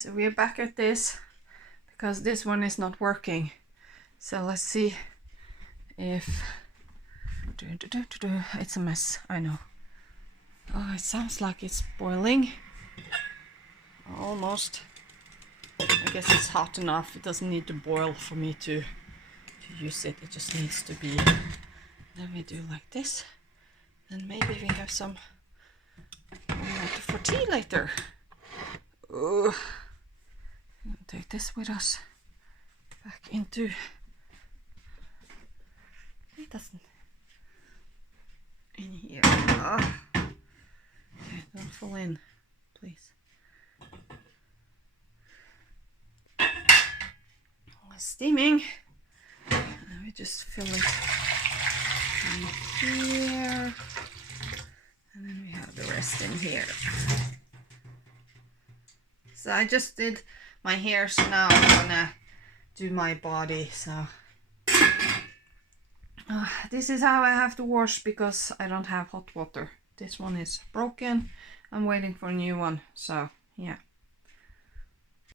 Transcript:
So we're back at this because this one is not working. So let's see if... It's a mess, I know. Oh, it sounds like it's boiling. Almost. I guess it's hot enough. It doesn't need to boil for me to use it. It just needs to be... Then we do like this. Then maybe we have some water for tea later. We'll take this with us back into... It doesn't... In here. Oh. Okay, don't fall in, please. Steaming. And we just fill it in here. And then we have the rest in here. So I just did my hair, so now I'm gonna do my body. So this is how I have to wash because I don't have hot water. This one is broken. I'm waiting for a new one. So yeah.